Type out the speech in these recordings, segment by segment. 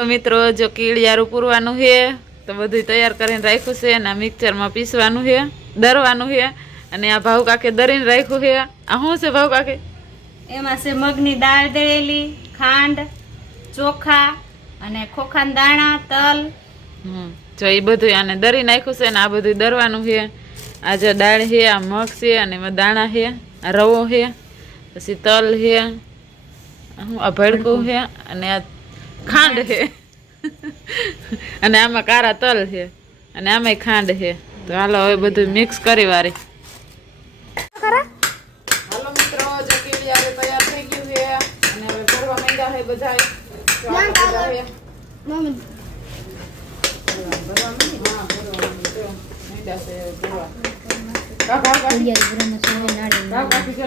તો મિત્રો જો કીડિયારું પૂરવાનું છે તો બધું તૈયાર કરીને રાખ્યું છે અને મિક્સરમાં પીસવાનું છે દરવાનું છે અને આ ભાવ કાકે દરીને રાખ્યું છે આ શું છે ભાવ કાકે એમાં છે મગની દાળ દળેલી ખાંડ ચોખા અને ખોખાના દાણા તલ જો એ બધું આને દરી નાખ્યું છે ને આ બધું દરવાનું છે આ જે દાળ છે આ મગ છે અને એમાં દાણા છે આ રવો છે પછી તલ છે આ ભડકું છે અને આ ખાંડ છે અને આમાં કારા તલ છે અને આમાં ખાંડ છે તો હાલો હવે બધું મિક્સ કરી વારી હાલો મિત્રો જો કીડિયારું તૈયાર થઈ ગયું છે અને હવે ભરવા માંડ્યા છે બધાય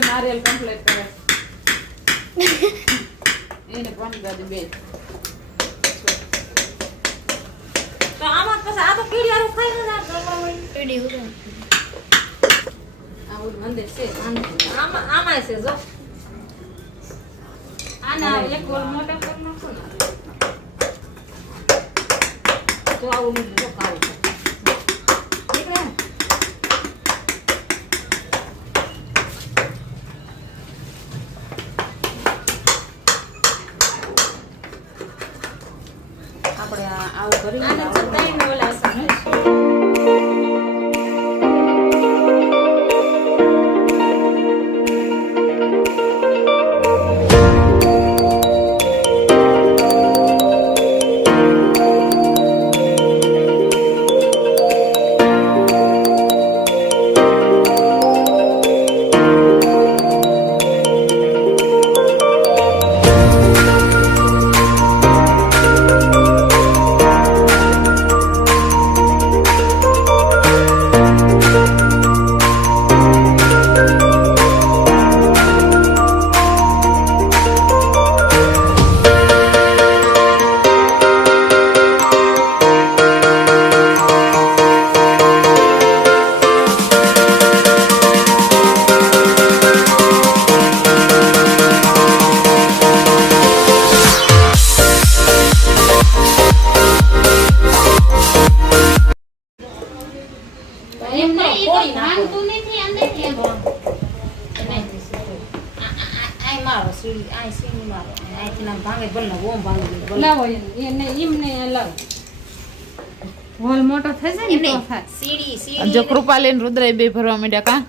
નારિયેલ કમ્પ્લીટ કરે એને પાણી બાજુ બે તો આમાં પછી આ તો કીડિયારું ખાઈ ન કીડી હું આવું મંદિર છે આમાં છે જો આના એક ગોળ મોટા કર નાખો ને તો આવું જો ખાવું આપણે આવું કરી આને ચટાઈને ઓલા સામે જો કૃપાલી રુદ્ર બે ભરવા માંડ્યા કા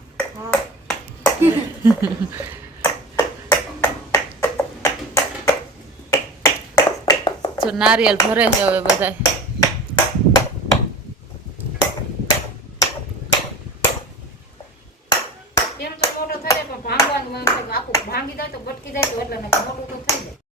જો નારિયેલ ભરે છે હવે બધા કેમ તો મોટો થઈ જાય પણ ભાંગવાનું આખું ભાંગી જાય તો ગટકી જાય તો એટલે મોટું તો થઈ જાય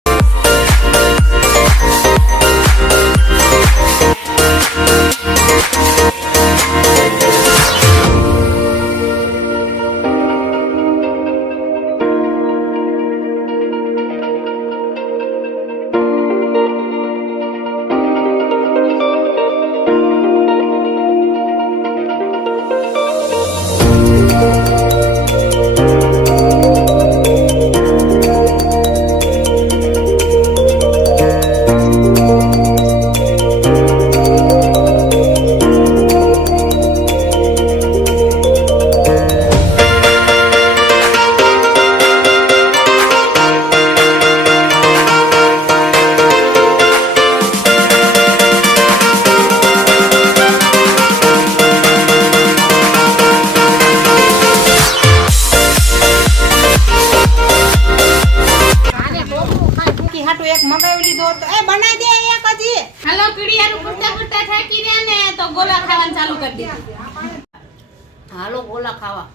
હાલો ગોલા ખાવા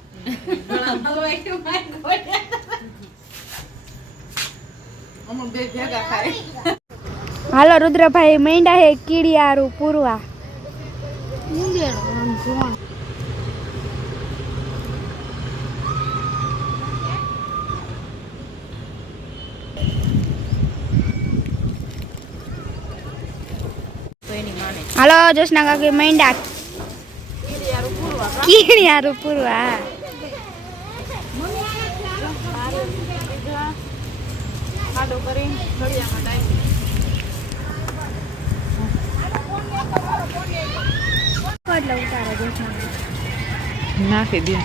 હાલો રુદ્રભાઈ મેંડા હે કીડિયારું પૂરવા હાલો જોશના કાકી મેંડા કીડિયારું પૂરવા ખાડો કરી ઘડિયામાં ટાઈમ એટલે ઉતારો જોશના નાખી દે.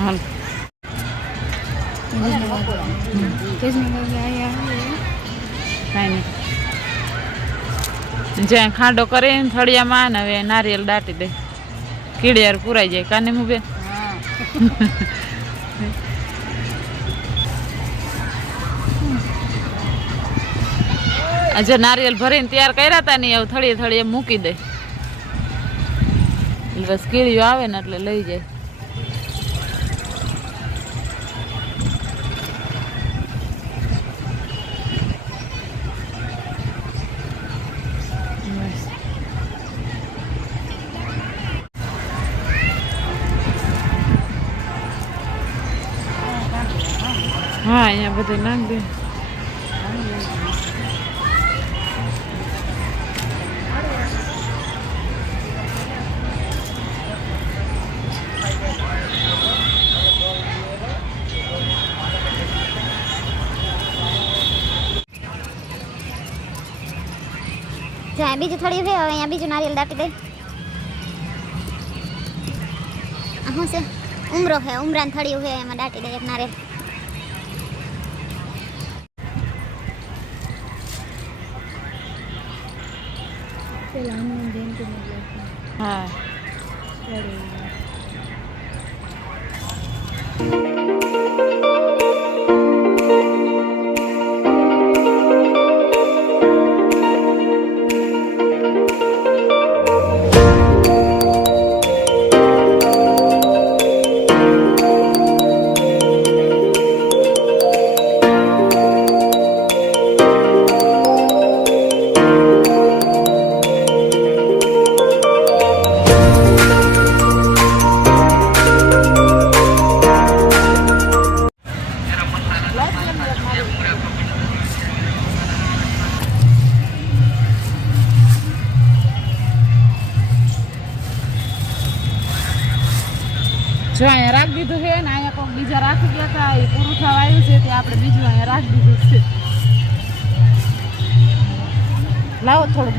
હાલ જોશના કાકી આયા કાંઈ નહીં. જ્યાં ખાંડો કરીને થળિયામાં ને હવે નારિયેલ દાટી દે. કીડિયાર પુરાઈ જાય કાને હું બે. જે નારિયેલ ભરીને તૈયાર કર્યા હતા ને એવું થળીએ થળીએ મૂકી દે એટલે બસ કીડીઓ આવે ને એટલે લઈ જાય. હા અહીંયા બધું નાખ દે. જ્યાં બીજું થોડી છે હવે અહીંયા બીજું નારિયેલ દાટી દે. શું છે ઉમરો છે ઉમરાને થળિયું છે એમાં દાટી દે એક નારિયેલ. હા જો અહીંયા રાખી દીધું છે ને અહીંયા કોઈ બીજા રાખી ગયા હતા એ પૂરું થવા આવ્યું છે તે આપણે બીજું અહીંયા રાખી દીધું છે. લાવો થોડું